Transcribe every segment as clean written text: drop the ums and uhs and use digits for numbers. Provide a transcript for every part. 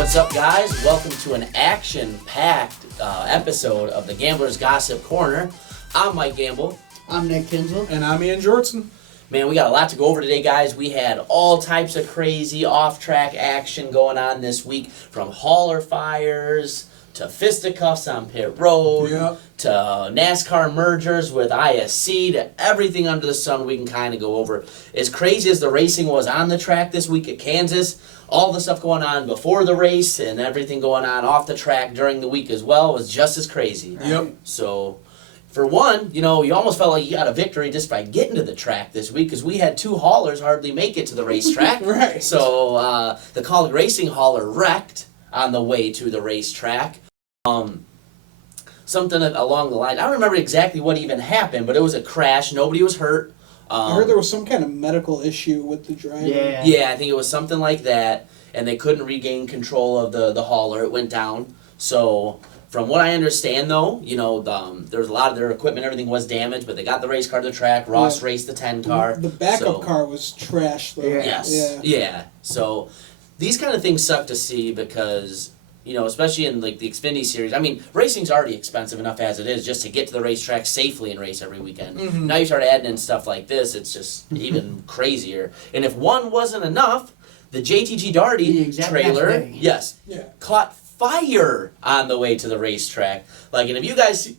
What's up, guys? Welcome to an action-packed episode of the Gambler's Gossip Corner. I'm Mike Gamble. I'm Nick Kinsel. And I'm Ian Jortson. Man, we got a lot to go over today, guys. We had all types of crazy off-track action going on this week, from hauler fires to fisticuffs on pit road, to NASCAR mergers with ISC, to everything under the sun we can kind of go over. As crazy as the racing was on the track this week at Kansas, all the stuff going on before the race and everything going on off the track during the week as well was just as crazy. Yep. So, for one, you almost felt like you got a victory just by getting to the track this week, because we had two haulers hardly make it to the racetrack. Right. So, the Colleague Racing hauler wrecked on the way to the racetrack. Something along the line. I don't remember exactly what even happened, but it was a crash. Nobody was hurt. I heard there was some kind of medical issue with the driver. Yeah, I think it was something like that, and they couldn't regain control of the hauler. It went down. So, from what I understand, though, there was a lot of their equipment, everything was damaged, but they got the race car to the track. Ross raced the 10 car. The backup car was trashed, though. Yes. Yeah. So, these kind of things suck to see because, especially in like the Xfinity series. I mean, racing's already expensive enough as it is just to get to the racetrack safely and race every weekend. Mm-hmm. Now you start adding in stuff like this, it's just even crazier. And if one wasn't enough, the JTG Daugherty trailer, caught fire on the way to the racetrack. And if you guys,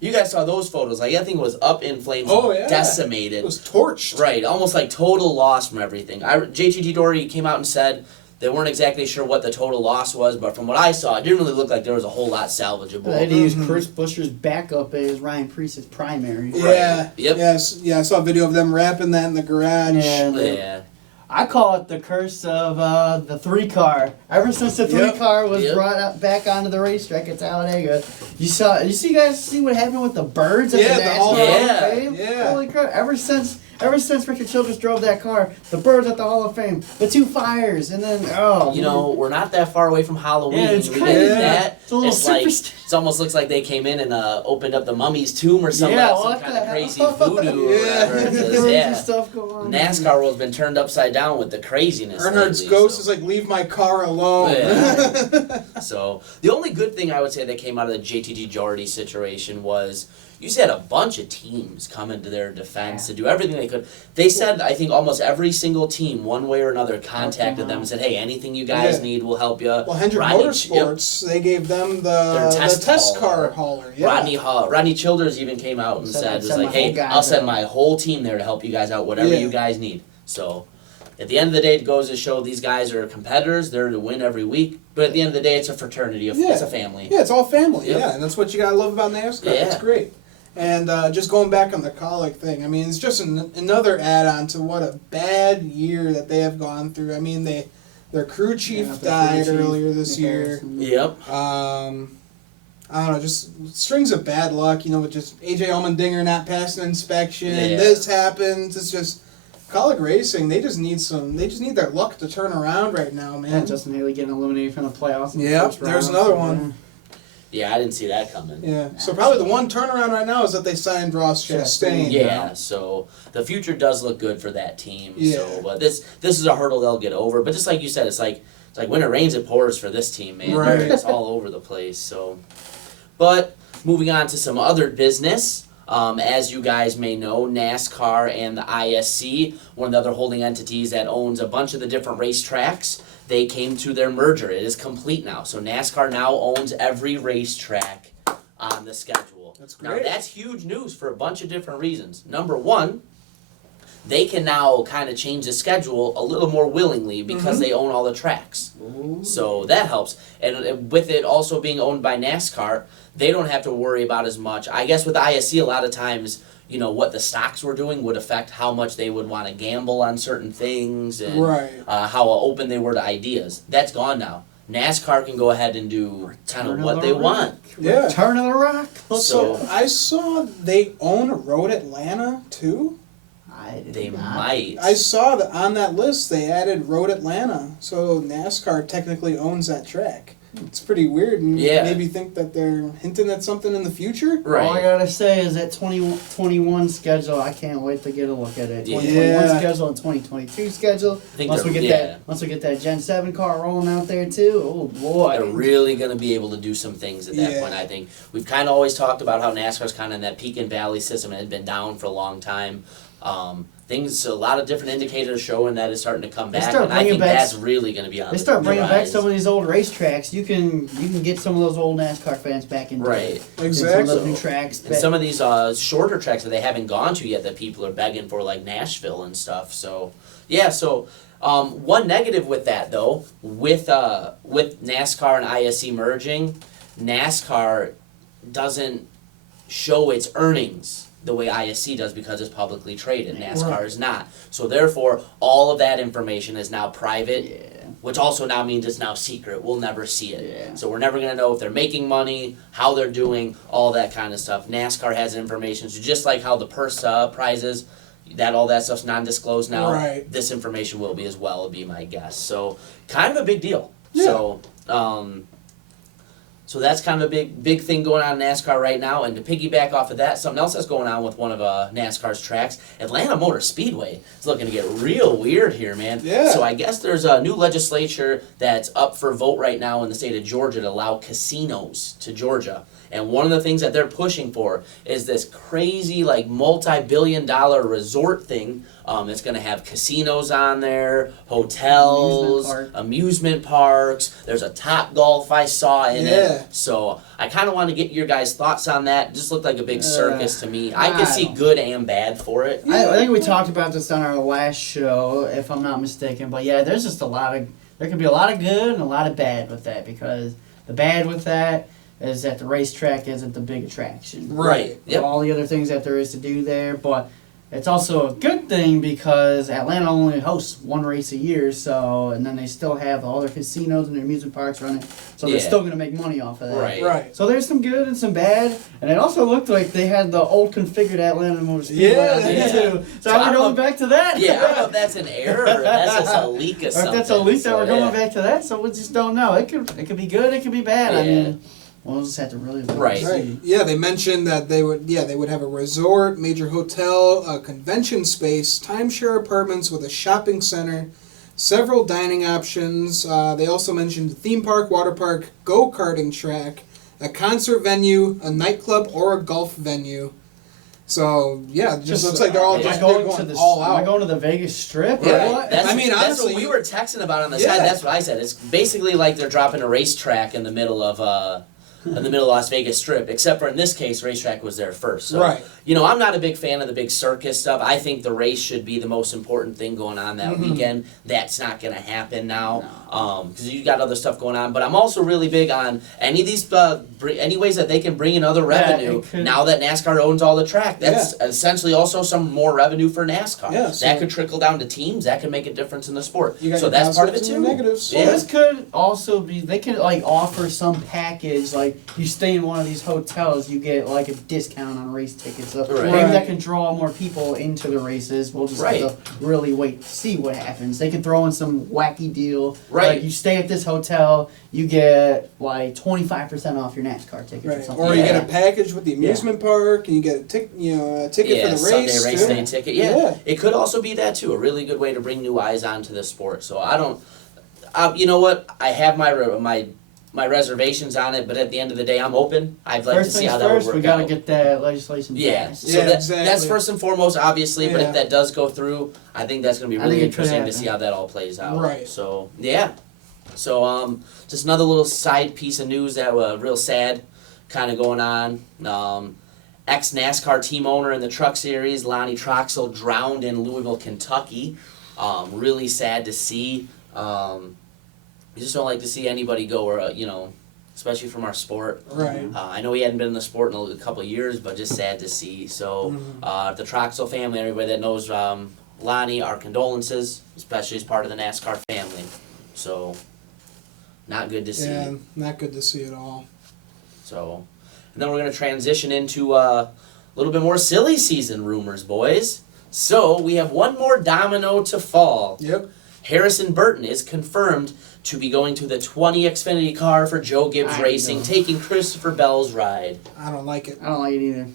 you guys saw those photos, that thing was up in flames, decimated. It was torched. Right, almost like total loss from everything. JTG Daugherty came out and said they weren't exactly sure what the total loss was, but from what I saw, it didn't really look like there was a whole lot salvageable. They had to use Chris Buescher's backup as Ryan Preece's primary. Yeah. Right. Yep. Yes. Yeah, I saw a video of them wrapping that in the garage. Yeah. I call it the curse of the 3-car. Ever since the 3-car was brought back onto the racetrack at Talladega, you guys see what happened with the birds at the NASCAR Hall of Fame? Yeah. Holy crap! Ever since Richard Childress drove that car, the birds at the Hall of Fame, the 2 fires, and then we're not that far away from Halloween. Yeah, it's we kind did of that. It's a little superstition. It almost looks like they came in and opened up the mummy's tomb or something. Yeah, some kind of crazy voodoo or whatever. Crazy stuff going on. NASCAR world's been turned upside down with the craziness. Earnhardt's ghost is like, leave my car alone. Yeah. So, the only good thing I would say that came out of the JTG Daugherty situation was you had a bunch of teams coming to their defense to do everything they could. They said, I think, almost every single team, one way or another, contacted them and said, hey, anything you guys need, we'll help you. Well, Hendrick Motorsports, they gave them the test car hauler. Yeah. Rodney Childers even came out and said, hey, I'll send my whole team there to help you guys out, whatever you guys need. So, at the end of the day, it goes to show these guys are competitors. They're to win every week. But at the end of the day, it's a fraternity. It's a family. Yeah, it's all family. Yep. Yeah, and that's what you got to love about NASCAR. Yeah. It's great. And just going back on the Colleague thing, I mean, it's just another add-on to what a bad year that they have gone through. I mean, their crew chief died earlier this year. Yep. I don't know, just strings of bad luck, with just A.J. Allmendinger not passing inspection. Yeah. This happens. It's just Colleague Racing. They just need their luck to turn around right now, man. And Justin Haley getting eliminated from the playoffs. Yeah, there's another one. Yeah, I didn't see that coming. Yeah, so probably the one turnaround right now is that they signed Ross Chastain. Yeah, so the future does look good for that team. Yeah. So, but this is a hurdle they'll get over. But just like you said, it's like when it rains, it pours for this team, man. Right. It's all over the place. So, but moving on to some other business. As you guys may know, NASCAR and the ISC, one of the other holding entities that owns a bunch of the different racetracks, they came to their merger. It is complete now. So NASCAR now owns every racetrack on the schedule. That's great. Now, that's huge news for a bunch of different reasons. Number one, they can now kind of change the schedule a little more willingly because they own all the tracks. Ooh. So that helps. And with it also being owned by NASCAR, they don't have to worry about as much. I guess with ISC, a lot of times, what the stocks were doing would affect how much they would want to gamble on certain things and how open they were to ideas. That's gone now. NASCAR can go ahead and do kind of what they want. Yeah. Return of the Rock. So I saw they own Road Atlanta, too. They might. I saw that on that list they added Road Atlanta, so NASCAR technically owns that track. It's pretty weird, and Yeah. maybe think that they're hinting at something in the future. Right. All I gotta say is that 2021 schedule. I can't wait to get a look at it. Yeah. 2021 schedule and 2022 schedule. I think Once we they're- get once we get that Gen 7 car rolling out there too. Oh boy. They're really going to be able to do some things at that point, I think. We've kind of always talked about how NASCAR's kind of in that peak and valley system and had been down for a long time. A lot of different indicators showing that it's starting to come back, and I think that's really going to be on They start bringing back rise. some of these old racetracks. You can get some of those old NASCAR fans back into Right. Some Exactly. of those new tracks. And some of these shorter tracks that they haven't gone to yet that people are begging for, like Nashville and stuff. So, yeah, one negative with that, though, with NASCAR and ISC merging, NASCAR doesn't show its earnings the way ISC does because it's publicly traded. NASCAR is not. So therefore, all of that information is now private, which also now means it's now secret. We'll never see it. Yeah. So we're never going to know if they're making money, how they're doing, all that kind of stuff. NASCAR has information. So just like how the purse prizes, all that stuff's non-disclosed now, Right. this information will be as well, would be my guess. So kind of a big deal. Yeah. So that's kind of a big thing going on in NASCAR right now. And to piggyback off of that, something else that's going on with one of NASCAR's tracks, Atlanta Motor Speedway is looking to get real weird here, man. Yeah. So I guess there's a new legislature that's up for vote right now in the state of Georgia to allow casinos to Georgia. And one of the things that they're pushing for is this crazy, like, multi-billion-dollar resort thing. It's going to have casinos on there, hotels, amusement parks. There's a Top Golf I saw in it. So I kind of want to get your guys' thoughts on that. It just looked like a big circus to me. I could see good and bad for it. I think we talked about this on our last show, if I'm not mistaken. But yeah, there's just there can be a lot of good and a lot of bad with that, because the bad with that is that the racetrack isn't the big attraction. Right. Yep. All the other things that there is to do there, but it's also a good thing because Atlanta only hosts one race a year, and then they still have all their casinos and their amusement parks running, so they're still going to make money off of that. Right. So there's some good and some bad, and it also looked like they had the old configured Atlanta Motor Speedway out there too. So we're going back to that. Yeah, I don't know if that's an error or that's just a leak of something. Or if that's a leak that we're going back to that, so we just don't know. It could be good, it could be bad. I mean, we'll just have to really look and see. Yeah, they mentioned that they would have a resort, major hotel, a convention space, timeshare apartments with a shopping center, several dining options. They also mentioned a theme park, water park, go-karting track, a concert venue, a nightclub, or a golf venue. So yeah, it just looks like they're all just going all out. Am I going to the Vegas Strip? Yeah, Or what? that's honestly, what we were texting about on the side. That's what I said. It's basically like they're dropping a racetrack in the middle of Las Vegas Strip, except for in this case, racetrack was there first. So, right. I'm not a big fan of the big circus stuff. I think the race should be the most important thing going on that weekend. That's not going to happen now because you got other stuff going on. But I'm also really big on any of these any ways that they can bring in other revenue now that NASCAR owns all the track. That's essentially also some more revenue for NASCAR. Yeah, so that could trickle down to teams. That could make a difference in the sport. So that's part of it too. Negatives. Well, this could also be, they could offer some package, like you stay in one of these hotels, you get like a discount on race tickets. So maybe that can draw more people into the races. We'll just have to really wait to see what happens. They could throw in some wacky deal. Like you stay at this hotel, you get like 25% off your NASCAR tickets or something. Or you get a package with the amusement park, and you get a ticket for the race. Sunday race day ticket. Yeah. It could also be that too. A really good way to bring new eyes onto the sport. So I don't. You know what? I have my reservations on it, but at the end of the day, I'm open. I'd like to see how that would work we got to out. get that legislation passed. So that's first and foremost, obviously, but if that does go through, I think that's going to be really interesting to see how that all plays out. Right. So, yeah. So, just another little side piece of news that was real sad kind of going on. Ex-NASCAR team owner in the Truck Series, Lonnie Troxell, drowned in Louisville, Kentucky. Really sad to see. You just don't like to see anybody go, or especially from our sport. Right. I know he hadn't been in the sport in a couple of years, but just sad to see. So, the Troxell family, everybody that knows Lonnie, our condolences, especially as part of the NASCAR family. So, not good to see. Yeah, not good to see at all. So, and then we're going to transition into a little bit more silly season rumors, boys. So, we have one more domino to fall. Yep. Harrison Burton is confirmed to be going to the 20 Xfinity car for Joe Gibbs Racing, taking Christopher Bell's ride. I don't like it. I don't like it either.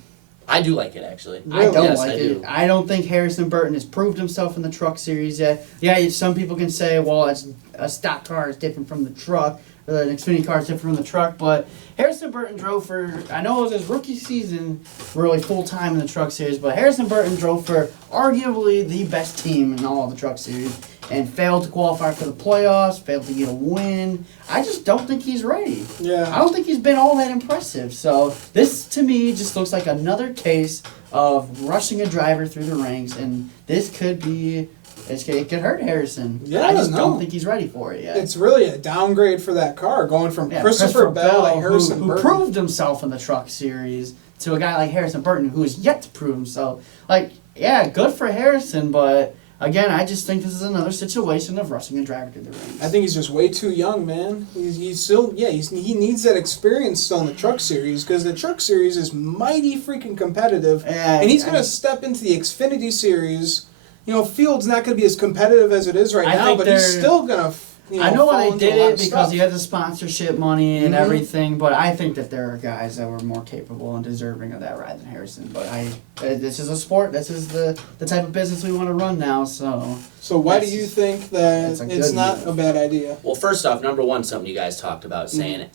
I do like it, actually. I don't Yes, like I it. do. I don't think Harrison Burton has proved himself in the truck series yet. Yeah, some people can say, well, it's a stock car is different from the truck, or an Xfinity car is different from the truck, but Harrison Burton drove for, I know it was his rookie season, really full-time in the truck series, but Harrison Burton drove for arguably the best team in all of the truck series, and failed to qualify for the playoffs, failed to get a win. I just don't think he's ready. Yeah. I don't think he's been all that impressive. So this, to me, just looks like another case of rushing a driver through the ranks, and this could be, it could hurt Harrison. Yeah, I just don't think he's ready for it yet. It's really a downgrade for that car, going from Christopher Bell to Harrison who Burton. proved himself in the truck series, to a guy like Harrison Burton who is yet to prove himself. Like, yeah, good for Harrison, but again, I just think this is another situation of rushing a driver to the ranks. I think he's just way too young, man. He's still, he needs that experience still in the truck series, because the truck series is mighty freaking competitive, and he's going to step into the Xfinity series. You know, Field's not going to be as competitive as it is right now, but he's still going to. I know why they did it because he has the sponsorship money and everything, but I think that there are guys that were more capable and deserving of that ride than Harrison. But this is a sport. This is the type of business we want to run now. So why do you think that it's not a bad idea? Well, first off, number one, something you guys talked about, saying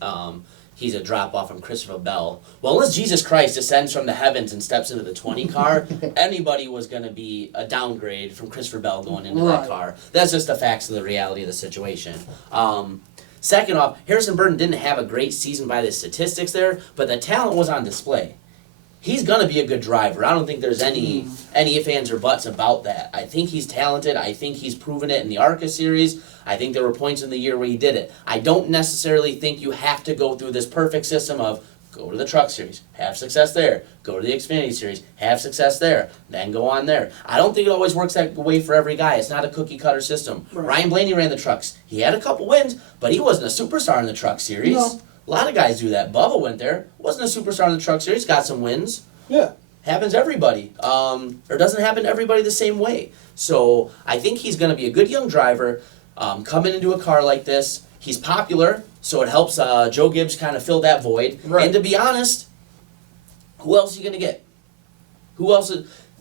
he's a drop-off from Christopher Bell. Well, unless Jesus Christ descends from the heavens and steps into the 20 car, anybody was going to be a downgrade from Christopher Bell going into that car. That's just the facts of the reality of the situation. Second off, Harrison Burton didn't have a great season by the statistics there, but the talent was on display. He's going to be a good driver. I don't think there's any ifs, ands, or buts about that. I think he's talented. I think he's proven it in the ARCA series. I think there were points in the year where he did it. I don't necessarily think you have to go through this perfect system of go to the truck series, have success there, go to the Xfinity series, have success there, then go on there. I don't think it always works that way for every guy. It's not a cookie-cutter system. Right. Ryan Blaney ran the trucks. He had a couple wins, but he wasn't a superstar in the truck series. No. A lot of guys do that. Bubba went there, wasn't a superstar in the truck series, got some wins. Yeah. Happens to everybody. Or doesn't happen to everybody the same way. So I think he's going to be a good young driver, coming into a car like this. He's popular, so it helps Joe Gibbs kind of fill that void. Right. And to be honest, who else are you going to get? Who else?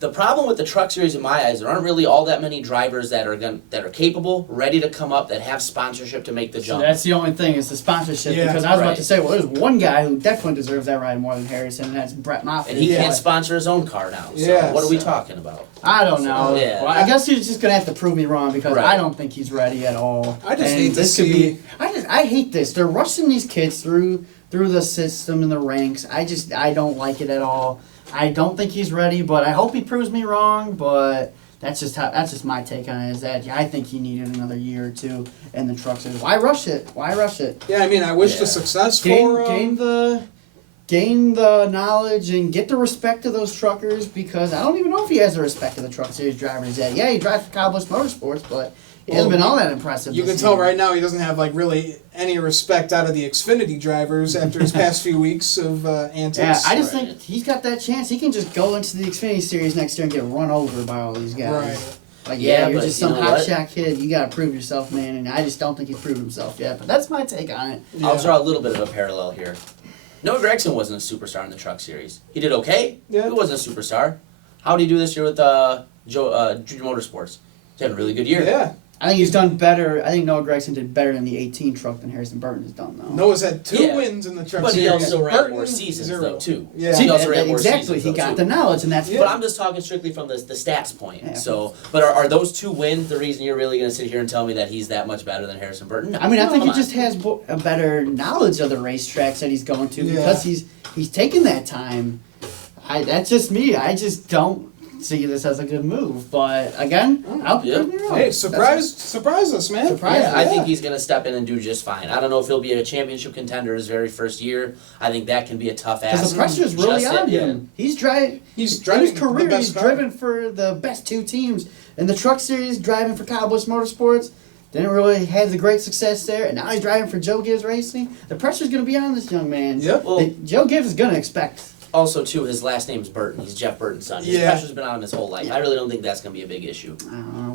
The problem with the truck series, in my eyes, there aren't really all that many drivers that are capable, ready to come up, that have sponsorship to make the jump. So that's the only thing, is the sponsorship. Yeah, because I was about to say, well, there's one guy who definitely deserves that ride more than Harrison, and that's Brett Moffitt. And he can't sponsor his own car now. So what are we talking about? I don't know. Yeah. Well, I guess he's just gonna have to prove me wrong, because I don't think he's ready at all. I just hate to see. I hate this. They're rushing these kids through the system and the ranks. I don't like it at all. I don't think he's ready, but I hope he proves me wrong. But that's just my take on it. Is that I think he needed another year or two in the truck series. Why rush it? Why rush it? Yeah, I mean, I wish the success for gain the knowledge and get the respect of those truckers, because I don't even know if he has the respect of the truck series drivers yet. Yeah, he drives for Cowboys Motorsports, but he hasn't been all that impressive. You can tell right now he doesn't have really any respect out of the Xfinity drivers after his past few weeks of antics. Yeah, I just think he's got that chance. He can just go into the Xfinity series next year and get run over by all these guys. Right. Like, you're just some hotshot kid. You got to prove yourself, man. And I just don't think he's proved himself yet. But that's my take on it. Yeah. I'll draw a little bit of a parallel here. Noah Gragson wasn't a superstar in the truck series. He did okay. Yeah. He wasn't a superstar. How did he do this year with Junior Motorsports? He had a really good year. Yeah. I think he's done better. I think Noah Gragson did better in the 18 truck than Harrison Burton has done, though. Noah's had 2 wins in the truck series. But he also ran more seasons, though, too. Yeah. He also ran more seasons, exactly. He got the knowledge, and that's... But I'm just talking strictly from the stats point. Yeah. So, but are those 2 wins the reason you're really going to sit here and tell me that he's that much better than Harrison Burton? No. I mean, I think he just has a better knowledge of the racetracks that he's going to, because he's taken that time. That's just me. I just don't see this as a good move, but again, I'll prove me wrong. Hey, surprise us, man! I think he's going to step in and do just fine. I don't know if he'll be a championship contender his very first year. I think that can be a tough ask. Because the pressure is really on him. He's driving. In his career, he's driven for the best 2 teams in the truck series, driving for Cowboys Motorsports. Didn't really have the great success there, and now he's driving for Joe Gibbs Racing. The pressure's going to be on this young man. Yep. Joe Gibbs is going to expect Also, too, his last name's Burton. He's Jeff Burton's son. His pressure's been on him his whole life. I really don't think that's going to be a big issue.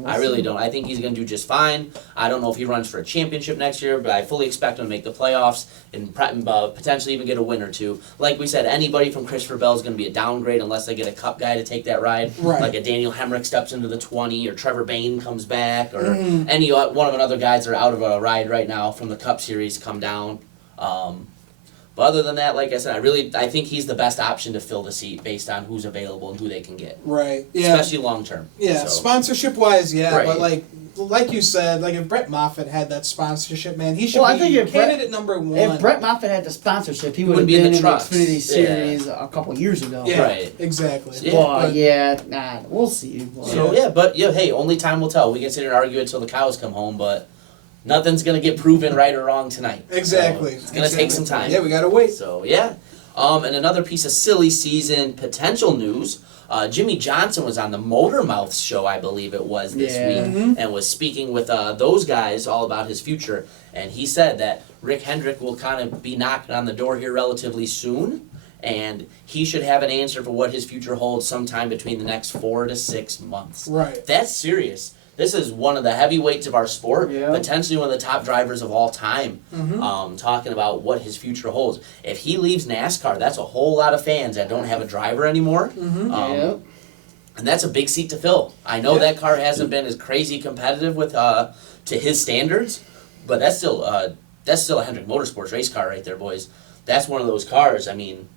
I really don't. I think he's going to do just fine. I don't know if he runs for a championship next year, but I fully expect him to make the playoffs and potentially even get a win or two. Like we said, anybody from Christopher Bell is going to be a downgrade unless they get a Cup guy to take that ride. Right. Like a Daniel Hemrick steps into the 20, or Trevor Bayne comes back, or any one of the other guys that are out of a ride right now from the Cup Series come down. But other than that, like I said, I think he's the best option to fill the seat based on who's available and who they can get. Right. Yeah. Especially long term. Yeah. So. Sponsorship wise, yeah. Right. But like you said, like if Brett Moffitt had that sponsorship, man, he should be candidate number one. If Brett Moffitt had the sponsorship, he would have be been in the the trucks. Xfinity Series a couple years ago. Yeah. Right. Exactly. Yeah. We'll see. So hey, only time will tell. We can sit here and argue it till the cows come home, but nothing's gonna get proven right or wrong tonight. Exactly. So it's gonna take some time. Yeah, we gotta wait. So yeah. And another piece of silly season potential news. Jimmy Johnson was on the Motor Mouth show, I believe it was this week, and was speaking with those guys all about his future. And he said that Rick Hendrick will kind of be knocking on the door here relatively soon, and he should have an answer for what his future holds sometime between the next 4 to 6 months. Right. That's serious. This is one of the heavyweights of our sport, potentially one of the top drivers of all time, talking about what his future holds. If he leaves NASCAR, that's a whole lot of fans that don't have a driver anymore. And that's a big seat to fill. I know that car hasn't been as crazy competitive with to his standards, but that's still a Hendrick Motorsports race car right there, boys. That's one of those cars. I mean,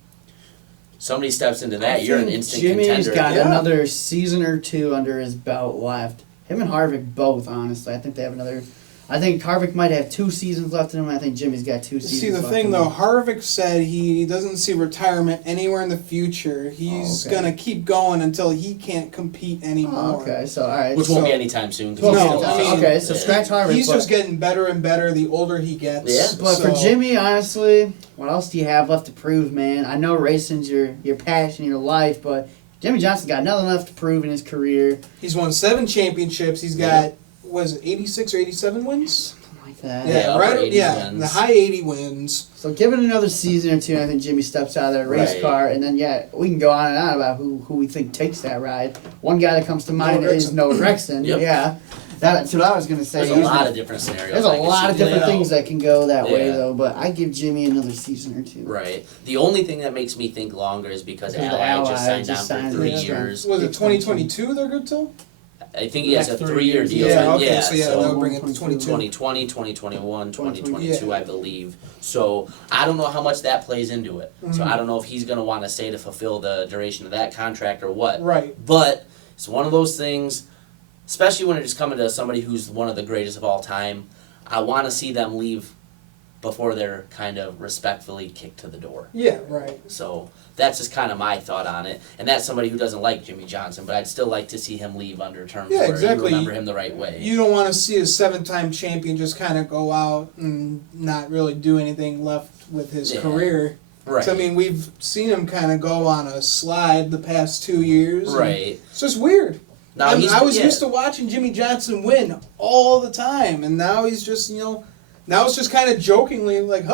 somebody steps into that, you're an instant Jimmy's contender. got another season or two under his belt left. Him and Harvick both, honestly. I think they have another. I think Harvick might have 2 seasons left in him. I think Jimmy's got 2 seasons. See, the left thing in though, him. Harvick said he doesn't see retirement anywhere in the future. He's gonna keep going until he can't compete anymore. Okay, so all right. Which won't be anytime soon. No, I mean, okay, so scratch Harvick. He's just getting better and better the older he gets. Yeah. But for Jimmy, honestly, what else do you have left to prove, man? I know racing's your passion, your life, but Jimmy Johnson's got nothing left to prove in his career. He's won 7 championships. He's got, was it 86 or 87 wins? Something like that. Yeah, right. Yeah, wins. the high 80 wins. So give it another season or two, I think Jimmy steps out of that race car, and then we can go on and on about who we think takes that ride. One guy that comes to mind is Noah Gragson. Yeah. That's what I was going to say. There's a lot of different scenarios. There's a lot of different things that can go that way, though. But I give Jimmy another season or two. Right. The only thing that makes me think longer is because Ally just signed on for 3 years. Was it 2022 they're good till? I think he has a 3-year deal. Yeah, okay, yeah, so that'll bring it to 22. 2020, 2021, 2022, I believe. So I don't know how much that plays into it. So I don't know if he's going to want to stay to fulfill the duration of that contract or what. Right. But it's one of those things, especially when it's coming to somebody who's one of the greatest of all time, I want to see them leave before they're kind of respectfully kicked to the door. Yeah, right. So that's just kind of my thought on it. And that's somebody who doesn't like Jimmy Johnson, but I'd still like to see him leave under terms where you remember him the right way. You don't want to see a 7-time champion just kind of go out and not really do anything left with his career. Right. So, I mean, we've seen him kind of go on a slide the past 2 years. Right. It's just weird. Now, I was used to watching Jimmy Johnson win all the time, and now he's just, now it's just kind of jokingly like,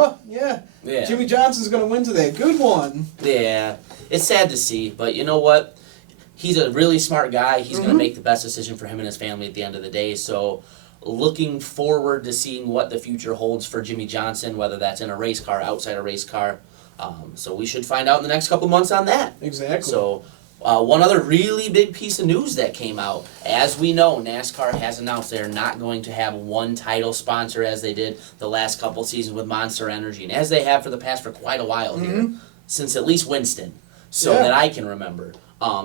Jimmy Johnson's going to win today. Good one. Yeah. It's sad to see, but you know what? He's a really smart guy. He's going to make the best decision for him and his family at the end of the day. So looking forward to seeing what the future holds for Jimmy Johnson, whether that's in a race car, outside a race car. So we should find out in the next couple months on that. Exactly. So one other really big piece of news that came out, as we know, NASCAR has announced they're not going to have one title sponsor as they did the last couple seasons with Monster Energy, and as they have for quite a while here, since at least Winston, that I can remember.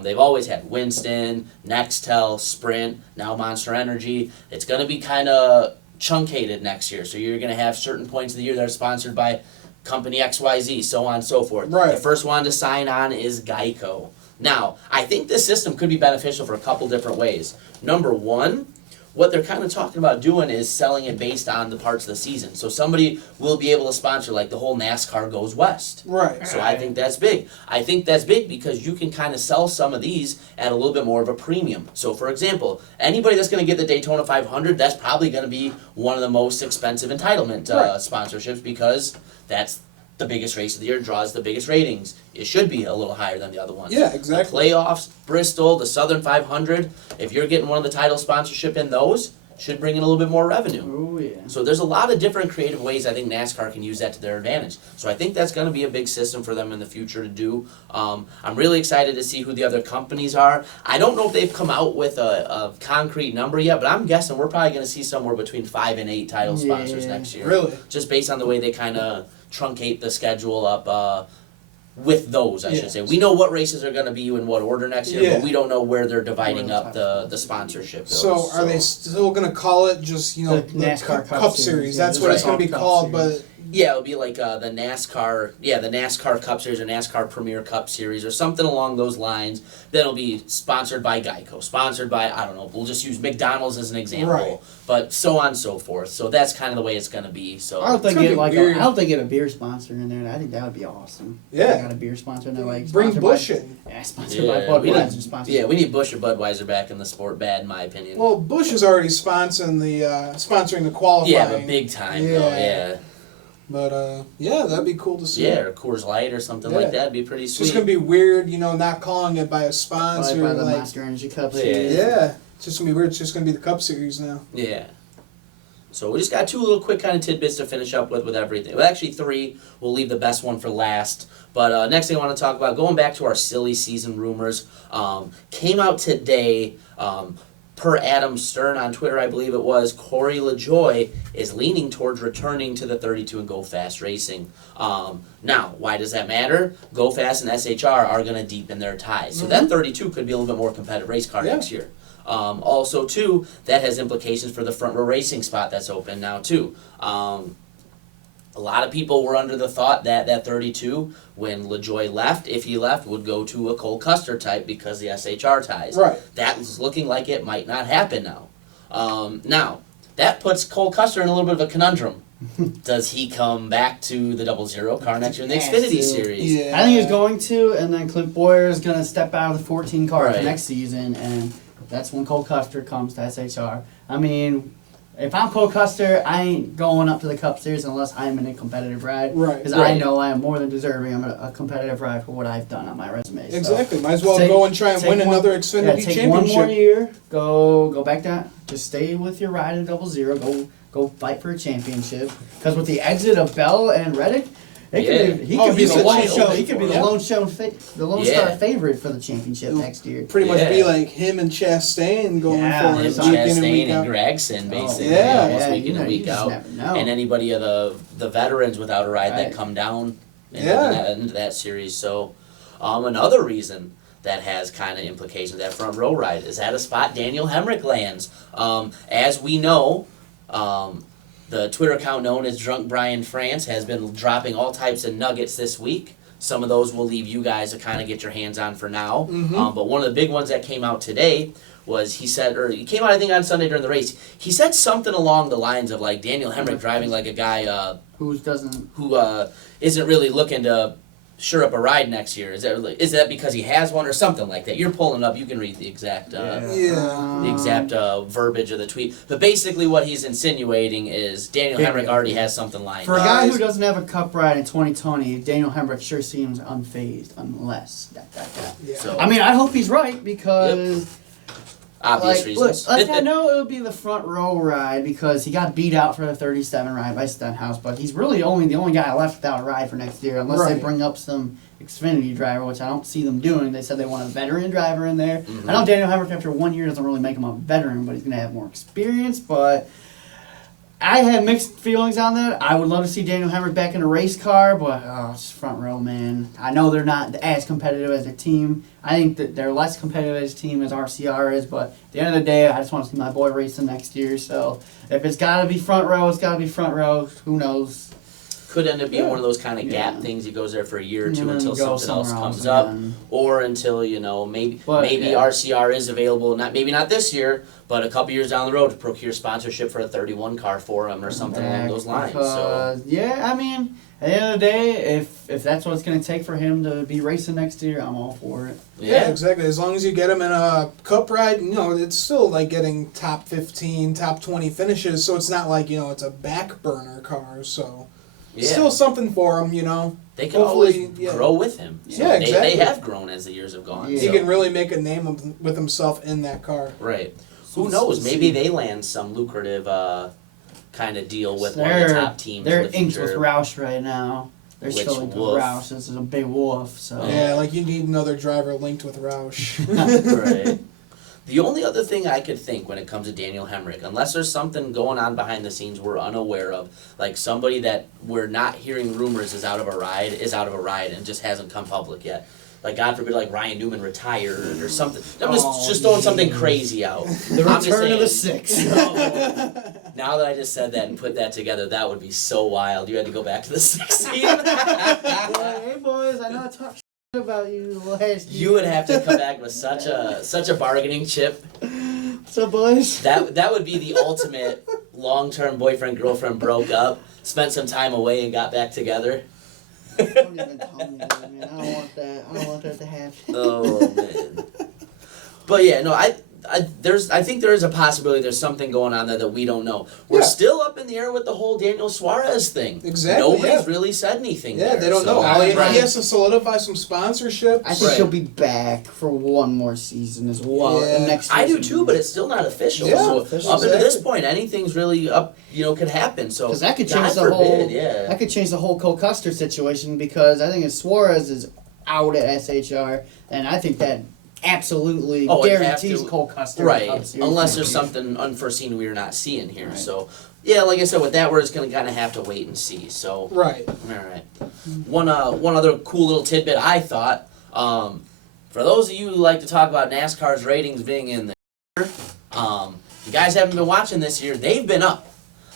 They've always had Winston, Nextel, Sprint, now Monster Energy. It's going to be kind of truncated next year, so you're going to have certain points of the year that are sponsored by company XYZ, so on and so forth. Right. The first one to sign on is Geico. Now, I think this system could be beneficial for a couple different ways. Number one, what they're kind of talking about doing is selling it based on the parts of the season. So somebody will be able to sponsor, like the whole NASCAR Goes West. Right. So I think that's big. I think that's big because you can kind of sell some of these at a little bit more of a premium. So for example, anybody that's going to get the Daytona 500, that's probably going to be one of the most expensive entitlement sponsorships because that's the biggest race of the year, draws the biggest ratings. It should be a little higher than the other ones. Yeah, exactly. The playoffs, Bristol, the Southern 500, if you're getting one of the title sponsorship in those, should bring in a little bit more revenue. Oh, yeah. So there's a lot of different creative ways I think NASCAR can use that to their advantage. So I think that's going to be a big system for them in the future to do. I'm really excited to see who the other companies are. I don't know if they've come out with a concrete number yet, but I'm guessing we're probably going to see somewhere between 5 and 8 title sponsors next year. Really? Just based on the way they kind of truncate the schedule up with those, I should say. We know what races are going to be in what order next year, but we don't know where they're dividing up the sponsorship. So are they still going to call it just, the NASCAR Cup Series? That's what it's going to be called, but... Yeah, it'll be like the NASCAR Cup Series or NASCAR Premier Cup Series or something along those lines. Then it'll be sponsored by Geico, sponsored by, I don't know, we'll just use McDonald's as an example. Right. But so on and so forth. So that's kind of the way it's going to be. So I hope they get a beer sponsor in there. I think that would be awesome. Yeah. They got a beer sponsor in there, like bring Busch in. Yeah, sponsored by Budweiser. We need Busch or Budweiser back in the sport bad, in my opinion. Well, Busch is already sponsoring the qualifying. Yeah, but big time though, yeah. But, that'd be cool to see. Yeah, or Coors Light or something like that. It'd be pretty sweet. It's just going to be weird, not calling it by a sponsor. By the Monster Energy Cup Series. Yeah. It's just going to be weird. It's just going to be the Cup Series now. Yeah. So we just got 2 little quick kind of tidbits to finish up with everything. Well, actually 3. We'll leave the best one for last. But next thing I want to talk about, going back to our silly season rumors, came out today. Per Adam Stern on Twitter, I believe it was, Corey LaJoie is leaning towards returning to the 32 and Go Fast racing. Now, why does that matter? Go Fast and SHR are going to deepen their ties. So that 32 could be a little bit more competitive race car next year. Also, too, that has implications for the front row racing spot that's open now, too. A lot of people were under the thought that 32, when LaJoie left, if he left, would go to a Cole Custer type because the SHR ties. Right. That's looking like it might not happen now. Now, that puts Cole Custer in a little bit of a conundrum. Does he come back to the 00 car next year in the Xfinity Series? Yeah. I think he's going to, and then Clint Boyer is going to step out of the 14 car for next season, and that's when Cole Custer comes to SHR. I mean... If I'm Cole Custer, I ain't going up to the Cup Series unless I'm in a competitive ride. Right. Because I know I am more than deserving of a competitive ride for what I've done on my resume. Exactly. Might as well go and try and win another Xfinity championship. Take one more year. Go back down. Just stay with your ride in 00. Go fight for a championship. Because with the exit of Bell and Reddick, he could be the Lone Star favorite for the championship next year. Pretty much be like him and Chastain going for it. Chastain and Gregson, basically. Almost week in and week out. And anybody of the veterans without a ride that come down into that series. So another reason that has kind of implications, that front row ride, is at a spot Daniel Hemrick lands. As we know, the Twitter account known as Drunk Brian France has been dropping all types of nuggets this week. Some of those we'll leave you guys to kind of get your hands on for now. But one of the big ones that came out today was he came out I think on Sunday during the race. He said something along the lines of like Daniel Hemrick driving like a guy who isn't really looking to sure up a ride next year. Is that because he has one or something like that? You're pulling up. You can read the exact verbiage of the tweet. But basically, what he's insinuating is Daniel Hemrick already has something lined up. For a guy who doesn't have a Cup ride in 2020, Daniel Hemrick sure seems unfazed, unless So, I mean, I hope he's right because. Obvious reasons. I know it would be the front row ride because he got beat out for the 37 ride by Stenhouse, but he's really the only guy left without a ride for next year, unless they bring up some Xfinity driver, which I don't see them doing. They said they want a veteran driver in there. I know Daniel Hemrick after 1 year doesn't really make him a veteran, but he's going to have more experience, but I have mixed feelings on that. I would love to see Daniel Hemrick back in a race car, but it's front row, man. I know they're not as competitive as a team. I think that they're less competitive as a team as RCR is, but at the end of the day, I just want to see my boy racing next year. So if it's got to be front row, it's got to be front row. Who knows? Could end up being one of those kind of gap things. He goes there for a year or two until something else comes up, or until maybe RCR is available. Maybe not this year, but a couple years down the road to procure sponsorship for a 31 car for him or something along those lines. I mean, at the end of the day, if that's what it's going to take for him to be racing next year, I'm all for it. Yeah, exactly. As long as you get him in a Cup ride, it's still like getting top 15, top 20 finishes. So it's not like it's a back burner car. So. still something for him, you know. They can always grow with him. So yeah, exactly. They have grown as the years have gone. He can really make a name with himself in that car. Right. Who knows? Maybe they land some lucrative kind of deal with one of the top teams. They're in the inked future. with Roush right now. They're still linked with Roush. This is a big wolf. So yeah, like you need another driver linked with Roush. Right. The only other thing I could think when it comes to Daniel Hemrick, unless there's something going on behind the scenes we're unaware of, like somebody that we're not hearing rumors is out of a ride and just hasn't come public yet. Like God forbid, like Ryan Newman retired or something. I'm just throwing something crazy out. The return of the six. Now that I just said that and put that together, that would be so wild. You had to go back to the 16. Hey boys, I know I talked about you last year. You would have to come back with such a bargaining chip. What's up, boys? That would be the ultimate long-term boyfriend-girlfriend broke up, spent some time away and got back together. Don't even tell me that, man. I don't want that. I don't want that to happen. Oh man. But yeah, no, I think there is a possibility there's something going on there that we don't know. We're still up in the air with the whole Daniel Suarez thing. Exactly. Nobody's really said anything. Yeah, there, they don't know. Right. He has to solidify some sponsorships. I think he'll be back for one more season as well. Yeah. Next I do season. too, but it's still not official. Yeah, so official, up until this point, anything's really up. Could happen. So because that could God change the forbid, whole. Yeah. That could change the whole Cole Custer situation because I think if Suarez is out at SHR, and I think that absolutely guarantees Cole Custer. Right, unless there's something unforeseen we're not seeing here. Right. So, yeah, like I said, with that, we're just going to kind of have to wait and see. So, right. All right. One other cool little tidbit I thought, for those of you who like to talk about NASCAR's ratings being in the you guys haven't been watching this year, they've been up.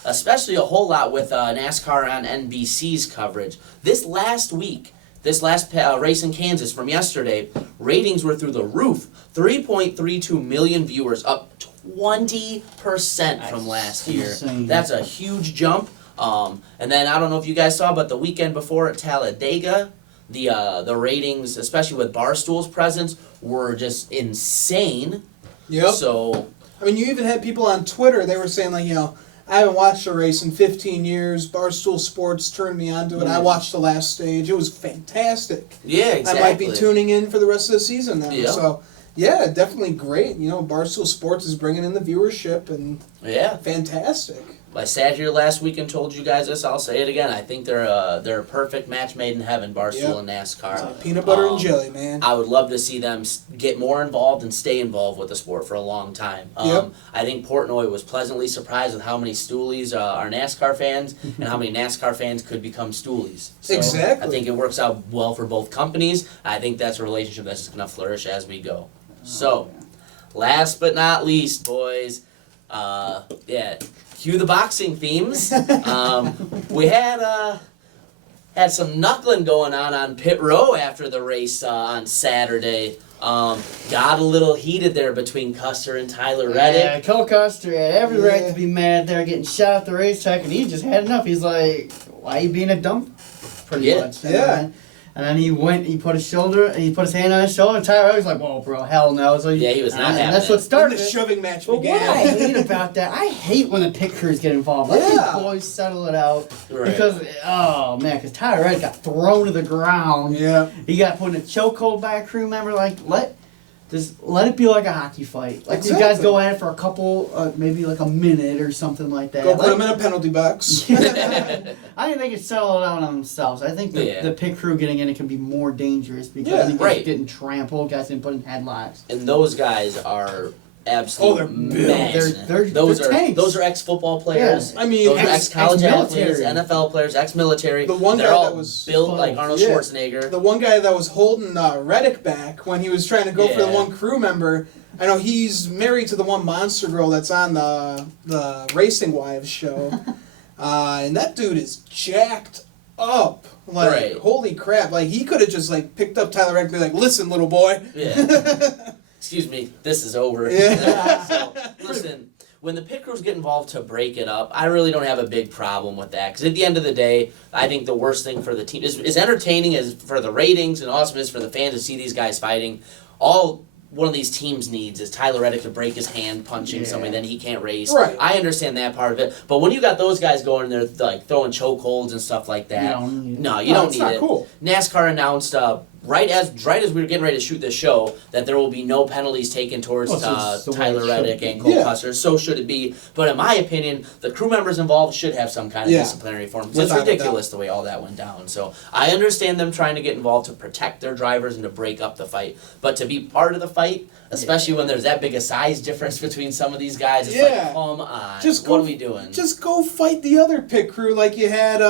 Especially a whole lot with NASCAR on NBC's coverage. This last race in Kansas from yesterday, ratings were through the roof. 3.32 million viewers, up 20% from last year. Insane. That's a huge jump. And then I don't know if you guys saw, but the weekend before at Talladega, the ratings, especially with Barstool's presence, were just insane. Yep. So, I mean, you even had people on Twitter. They were saying like, I haven't watched a race in 15 years. Barstool Sports turned me on to it. I watched the last stage. It was fantastic. Yeah, exactly. I might be tuning in for the rest of the season now. Yep. So, yeah, definitely great. Barstool Sports is bringing in the viewership and fantastic. I sat here last week and told you guys this. I'll say it again. I think they're a perfect match made in heaven, Barstool and NASCAR. Peanut butter and jelly, man. I would love to see them get more involved and stay involved with the sport for a long time. I think Portnoy was pleasantly surprised with how many Stoolies are NASCAR fans and how many NASCAR fans could become Stoolies. So exactly. I think it works out well for both companies. I think that's a relationship that's just going to flourish as we go. So, last but not least, boys, cue the boxing themes. We had some knuckling going on pit row after the race on Saturday. Got a little heated there between Custer and Tyler Reddick. Yeah, Cole Custer had every right to be mad there, getting shot at the racetrack, and he just had enough. He's like, "Why you being a dump?" Pretty much. Yeah. And then he put his hand on his shoulder, and Tyler was like, "Whoa, bro, hell no." So he was not having and that's it. what started the shoving match But began. what I hate about that, I hate when the pit crews get involved. Let these boys settle it out. Right. Because Tyler Reddick got thrown to the ground. Yeah. He got put in a chokehold by a crew member. Like, let it be like a hockey fight. Like, these guys go at it for a couple, maybe like a minute or something like that. Go put them in a penalty box. I think they can settle it out on themselves. I think the pit crew getting in it can be more dangerous because I think they're getting trampled, guys getting put in headlocks. And those guys are absolute they're those tanks. are ex-football players. Yeah. I mean, those are ex-college athletes, ex-military. NFL players, ex-military. The one They're guy all that was built like Arnold Schwarzenegger. The one guy that was holding Reddick back when he was trying to go for the one crew member. I know he's married to the one monster girl that's on the Racing Wives show, and that dude is jacked up. Like, holy crap! Like, he could have just picked up Tyler Reddick and be like, "Listen, little boy." Yeah. Excuse me, this is over. Yeah. So, listen, when the pit crews get involved to break it up, I really don't have a big problem with that. Because at the end of the day, I think the worst thing for the team is entertaining as for the ratings and awesome is for the fans to see these guys fighting. All one of these teams needs is Tyler Reddick to break his hand punching somebody, then he can't race. Right. I understand that part of it, but when you got those guys going there like throwing chokeholds and stuff like that, you don't need it. Cool. NASCAR announced right as we were getting ready to shoot this show that there will be no penalties taken towards Tyler Reddick and Cole Custer. So should it be. But in my opinion, the crew members involved should have some kind of disciplinary form. It's ridiculous the way all that went down. So I understand them trying to get involved to protect their drivers and to break up the fight. But to be part of the fight, especially when there's that big a size difference between some of these guys, it's like, come on, what are we doing? Just go fight the other pit crew like you had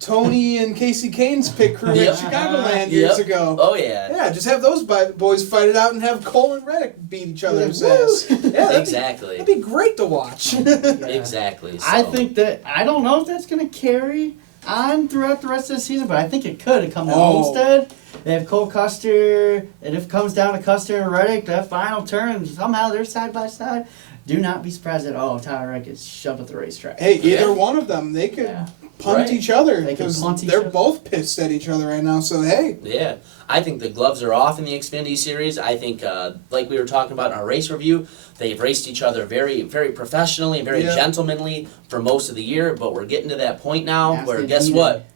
Tony and Casey Kane's pit crew at Chicagoland years ago. Oh, yeah. Yeah, just have those boys fight it out and have Cole and Reddick beat each other's ass. Yeah, exactly. That'd be great to watch. Exactly. So. I think that, I don't know if that's going to carry on throughout the rest of the season, but I think it could. It come to Homestead. If Cole Custer, and if it comes down to Custer and Reddick, that final turn, somehow they're side by side, do not be surprised at all if Tyler Reddick gets shoved at the racetrack. Hey, either one of them, they could punt each other because they're both pissed at each other right now, so hey. Yeah, I think the gloves are off in the Xfinity Series. I think, like we were talking about in our race review, they've raced each other very, very professionally and very gentlemanly for most of the year, but we're getting to that point now where, guess what?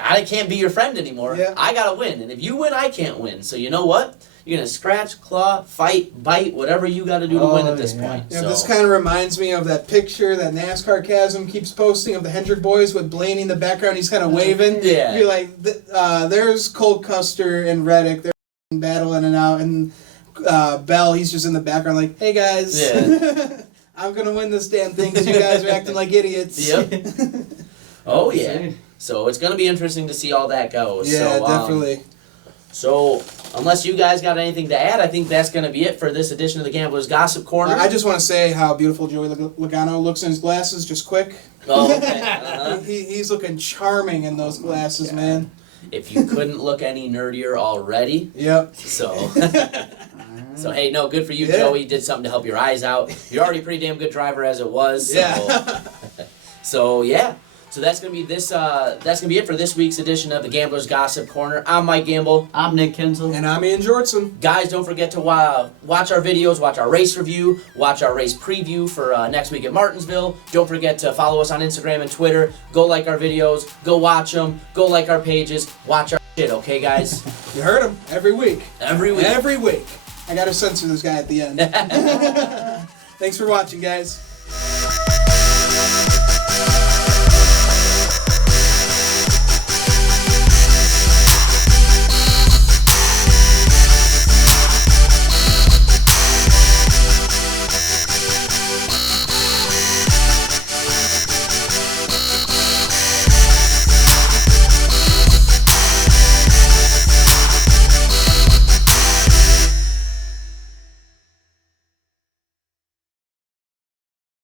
I can't be your friend anymore. Yeah. I gotta win, and if you win, I can't win. So you know what? You're gonna scratch, claw, fight, bite, whatever you gotta do to win at this point. Yeah, this kind of reminds me of that picture that NASCAR Chasm keeps posting of the Hendrick boys with Blaney in the background. He's kind of waving. Yeah. You're like, there's Cole Custer and Reddick. They're battling it out, and Bell, he's just in the background like, hey guys, I'm gonna win this damn thing because you guys are acting like idiots. Yep. Oh yeah. So it's going to be interesting to see all that go. Yeah, so, definitely. So unless you guys got anything to add, I think that's going to be it for this edition of the Gamblers Gossip Corner. I just want to say how beautiful Joey Logano looks in his glasses, just quick. Oh, okay. He's looking charming in those glasses, man. If you couldn't look any nerdier already. Yep. So, so hey, no, good for you, Joey. You did something to help your eyes out. You're already a pretty damn good driver as it was. So, so yeah. So that's gonna be this. That's gonna be it for this week's edition of the Gamblers Gossip Corner. I'm Mike Gamble. I'm Nick Kinsel. And I'm Ian Jortson. Guys, don't forget to watch our videos, watch our race review, watch our race preview for next week at Martinsville. Don't forget to follow us on Instagram and Twitter. Go like our videos. Go watch them. Go like our pages. Watch our shit, okay, guys? You heard him every week. Every week. Every week. I gotta censor this guy at the end. Thanks for watching, guys.